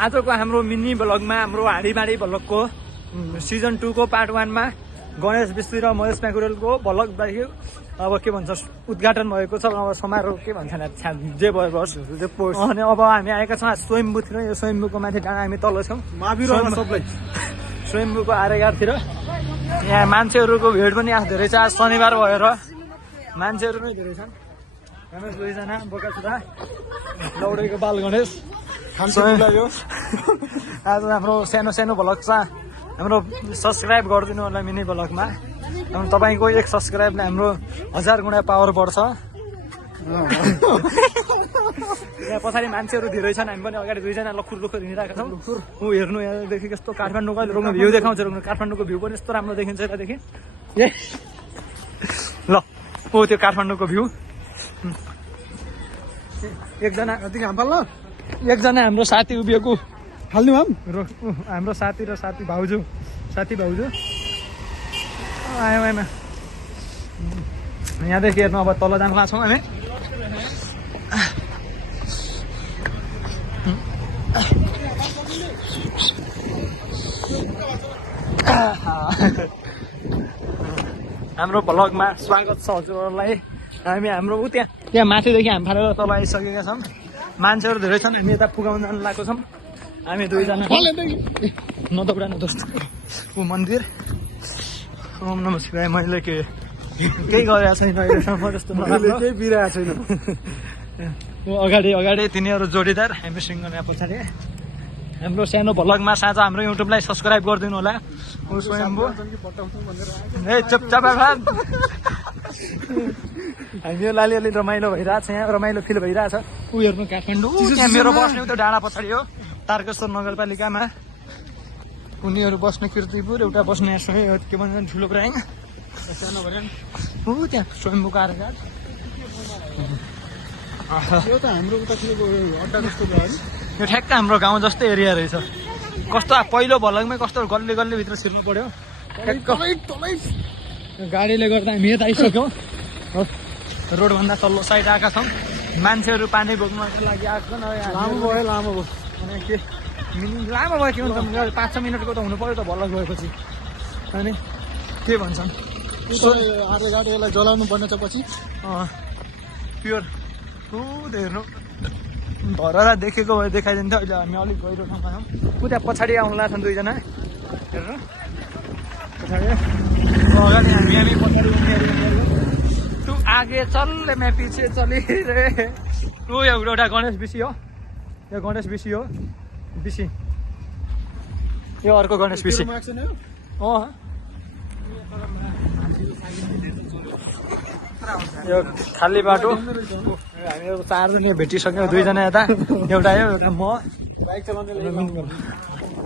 आजको हाम्रो मिनी ब्लगमा हाम्रो हाँडीमाडी ब्लगको सिजन 2 को पार्ट 1 मा गणेश विष्णु र महेश म्याकुरेलको ब्लगदेखि अब के भन्छ उद्घाटन भएको छ। अब समारोह के भन्छ जे भयो बस अनि अब हामी आएका छौँ स्वयम्भूतिर। यो स्वयम्भूको माथि डाँडा हामी तल छौँ स्वयम्भूको आरेगारतिर। यहाँ मान्छेहरूको भिड पनि आज धेरै छ। आज शनिबार भएर मान्छेहरू नै धेरै छन्। रमेश दुईजना बोकाचुरा लौडेको बाल गणेश लाग्यो। आज हाम्रो सानो सानो भ्लग छ। हाम्रो सब्सक्राइब गरिदिनु होला मिनी भ्लगमा। तपाईँको एक सब्सक्राइबले हाम्रो 1000 गुणा पावर बढ्छ। यहाँ पछाडि मान्छेहरू धेरै छन्। हामी पनि अगाडि दुईजना लखुर हिँडिरहेका छौँ। ऊ हेर्नु यहाँदेखि कस्तो काठमाडौँको रोक्नु भ्यू देखाउँछ। काठमाडौँको भ्यू पनि यस्तो राम्रो देखिन्छ यतादेखि। ए ल ऊ त्यो काठमाडौँको भ्यू। एकजना एकजना हाम्रो साथी उभिएको हाल्नु हाम्रो साथी र साथी भाउजू आयो आएन। यहाँदेखि हेर्नु अब तल जान लाग्छौँ हामी। हाम्रो भ्लगमा स्वागत छ हजुरहरूलाई। हामी हाम्रो त्यहाँ माथिदेखि हामी फालेर तल आइसकेका छौँ। मान्छेहरू धेरै छन्। हामी यता पुगाउन जान लागेको छौँ। हामी दुईजना नदौडानु जस्तो ऊ मन्दिर। ओम नमः शिवाय। मैले केही गरेको छैन अहिलेसम्म जस्तो केही बिराएको छैन। अगाडि तिनीहरू जोडीदार हामी सिङ्गना पछाडि। हाम्रो सानो भ्लगमा साँझ हाम्रो युट्युबलाई सब्सक्राइब गरिदिनु होला। ऊ स्वयम्भू ए चुपचाप हामी यो अलि रमाइलो भइरहेछ। यहाँ रमाइलो फिल भइरहेछ। ऊ हेर्नु काठमाडौँ त्यहाँ मेरो बस्ने त्यो डाँडा पछाडि हो तारकेश्वर नगरपालिकामा। उनीहरू बस्ने किर्तिपुर एउटा बस्ने के भन्छ ठुलो प्राङ ऊ त्यहाँ स्वयम्भूको आरेगार। यो ठ्याक्क हाम्रो गाउँ जस्तै एरिया रहेछ। कस्तो पहिलो भ्लगमै कस्तो गल्ली भित्र छिर्नु पर्यो। गाडीले गर्दा हामी यता आइसक्यौँ। रोडभन्दा तल्लो साइड आएका छौँ। मान्छेहरू पानी बोक्नको लागि आएको छन्। लामो भयो अनि के लामो भयो के भन्छ 5-6 मिनटको त हुनु पर्यो त भ्लग गएपछि। अनि के भन्छन् आरेगाड यसलाई जलाउनु पर्ने छ पछि प्योर हेर्नु धरहरा देखेको भए देखाइदिन्थ्यो। अहिले हामी अलिक गहिरो ठाउँमा छौँ। उता पछाडि आउनुला छन् दुईजना हेर्नु पछाडि अगाडि हामी पछाडि तू आगे चल मैं पीछे चली रे। ऊ एउटा गणेश बिसी हो। यो गणेश बिसी हो। बिसी यो अर्को गणेश बिसी यो खाली बाटो। हामी 4 जना भेटिसक्यौँ। 2 जना यता एउटा यो एउटा म बाइक चलाउने